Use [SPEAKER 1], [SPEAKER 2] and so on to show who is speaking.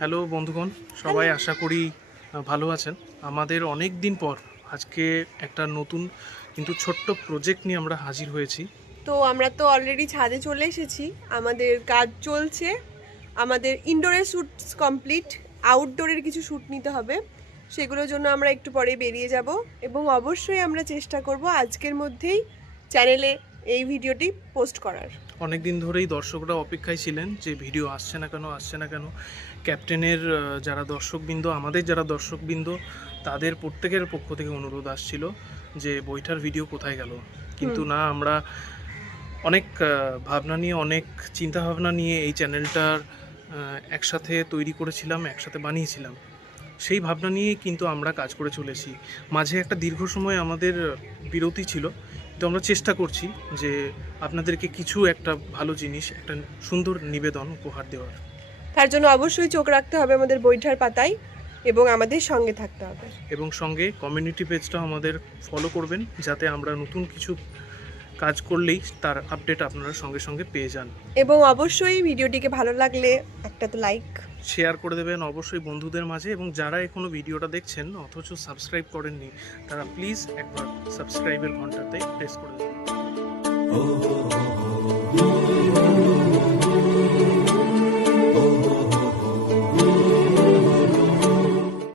[SPEAKER 1] Hello বন্ধুগণ সবাই আশা করি ভালো আছেন। আমাদের অনেক দিন পর আজকে একটা নতুন কিন্তু ছোট্ট প্রজেক্ট নিয়ে আমরা হাজির হয়েছি।
[SPEAKER 2] তো আমরা তো অলরেডি ছাদে চলে এসেছি। আমাদের কাজ চলছে। আমাদের ইনডোরের শ্যুট কমপ্লিট আউটডোরের কিছু শ্যুট নিতে হবে। সেগুলোর জন্য আমরা একটু পরে বেরিয়ে যাব। এবং অবশ্যই আমরা চেষ্টা করব আজকের মধ্যেই চ্যানেলে এই ভিডিওটি পোস্ট করার।
[SPEAKER 1] অনেক দিন ধরেই দর্শকরা অপেক্ষায় ছিলেন যে ভিডিও আসছে না কেন আসছে না কেন। ক্যাপ্টেনের যারা দর্শকবৃন্দ আমাদের যারা দর্শকবৃন্দ তাদের প্রত্যেকের পক্ষ থেকে অনুরোধ আসছিল যে বইটার ভিডিও কোথায় গেল। কিন্তু না আমরা অনেক ভাবনা নিয়ে অনেক চিন্তা ভাবনা নিয়ে এই চ্যানেলটার একসাথে তৈরি করেছিলাম একসাথে বানিয়েছিলাম। সেই ভাবনা নিয়েই কিন্তু আমরা কাজ করে চলেছি। মাঝে একটা দীর্ঘ সময় আমাদের বিরতি ছিল। তো আমরা চেষ্টা করছি যে আপনাদেরকে কিছু একটা ভালো জিনিস একটা সুন্দর নিবেদন উপহার দেওয়ার।
[SPEAKER 2] তার জন্য অবশ্যই চোখ রাখতে হবে আমাদের বইটার পাতায় এবং আমাদের সঙ্গে থাকতে হবে।
[SPEAKER 1] এবং সঙ্গে কমিউনিটি পেজটাও আমাদের ফলো করবেন যাতে আমরা নতুন কিছু কাজ করলেই তার আপডেট আপনারা সঙ্গে সঙ্গে পেয়ে যান।
[SPEAKER 2] এবং অবশ্যই ভিডিওটিকে ভালো লাগলে একটা তো লাইক
[SPEAKER 1] শেয়ার করে দেবেন অবশ্যই বন্ধুদের মাঝে এবং যারা এখনও ভিডিওটা দেখছেন অথচ সাবস্ক্রাইব করেননি তারা প্লিজ একবার সাবস্ক্রাইবের ঘন্টাতে প্রেস করে দেবেন